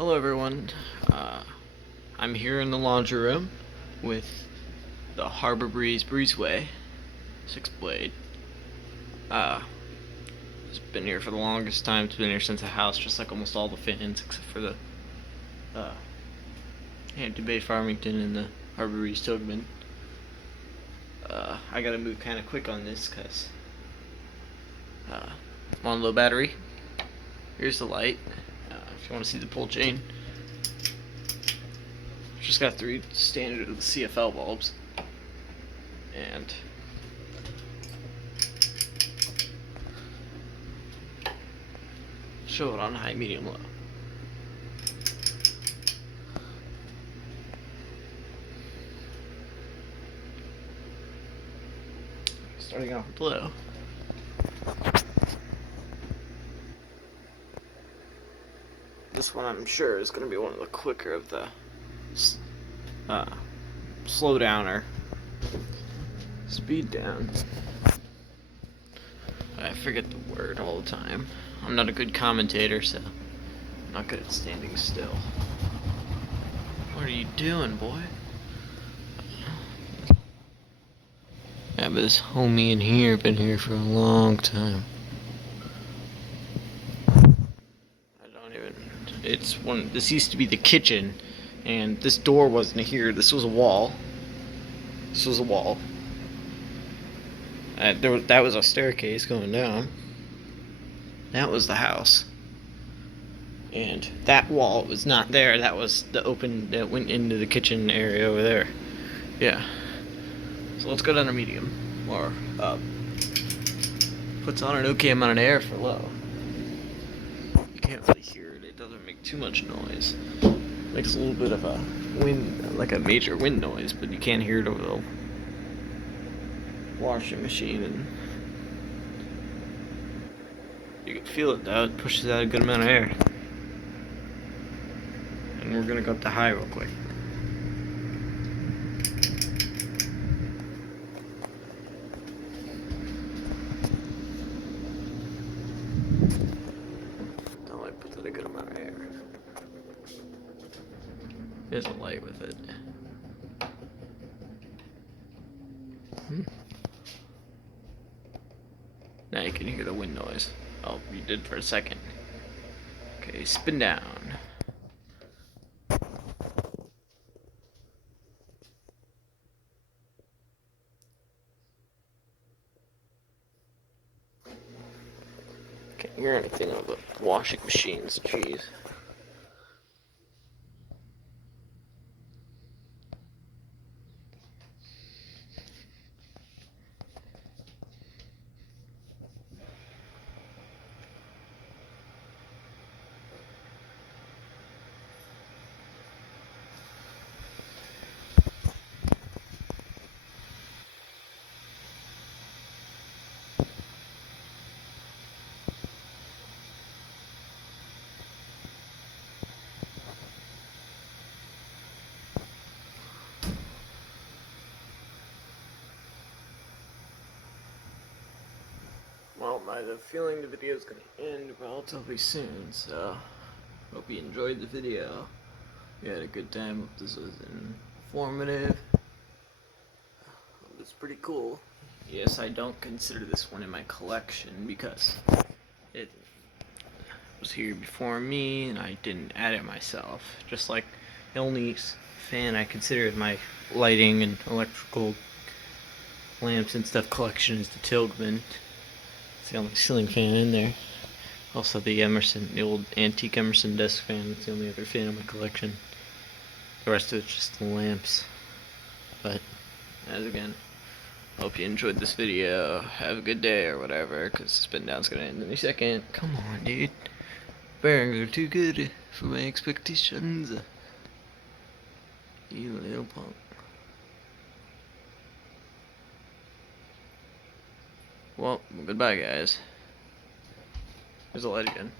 Hello everyone, I'm here in the laundry room with the Harbor Breeze Breezeway 6-blade. It's been here for the longest time. It's been here since the house, just like almost all the fans except for the Hampton Bay Farmington and the Harbor Breeze Togman. I gotta move kind of quick on this because I'm on low battery. Here's the light. If you want to see the pull chain, just got 3 standard CFL bulbs, and show it on high, medium, low. Starting off with low. This one I'm sure is going to be one of the quicker of the slow down or speed down. I forget the word all the time. I'm not a good commentator, so I'm not good at standing still. What are you doing, boy? Yeah, but this homie in here been here for a long time. This used to be the kitchen, and this door wasn't here. This was a wall. This was a wall. That was a staircase going down. That was the house. And that wall was not there. That was the open that went into the kitchen area over there. Yeah. So let's go down to medium. Or puts on an okay amount of air for low. You can't really hear it. It doesn't make too much noise. It makes a little bit of a wind, like a major wind noise, but you can't hear it over the washing machine, and you can feel it though. It pushes out a good amount of air. And we're gonna go up to high real quick. That light puts out a good amount of air. There's a light with it. Now you can hear the wind noise. Oh, you did for a second. Okay, spin down. Can't hear anything on the washing machines. Jeez. Well, I have a feeling the video is going to end relatively soon, so hope you enjoyed the video. You had a good time. Hope this was informative. It's pretty cool. Yes, I don't consider this one in my collection because it was here before me and I didn't add it myself. Just like the only fan I consider in my lighting and electrical lamps and stuff collection is the Tilghman. It's the only ceiling fan in there. Also the Emerson, the old antique Emerson desk fan. It's the only other fan in my collection. The rest of it's just the lamps. But, as again, hope you enjoyed this video. Have a good day or whatever, because spin down's gonna end any second. Come on, dude. Bearings are too good for my expectations. You little punk. Well, goodbye, guys. There's a light again.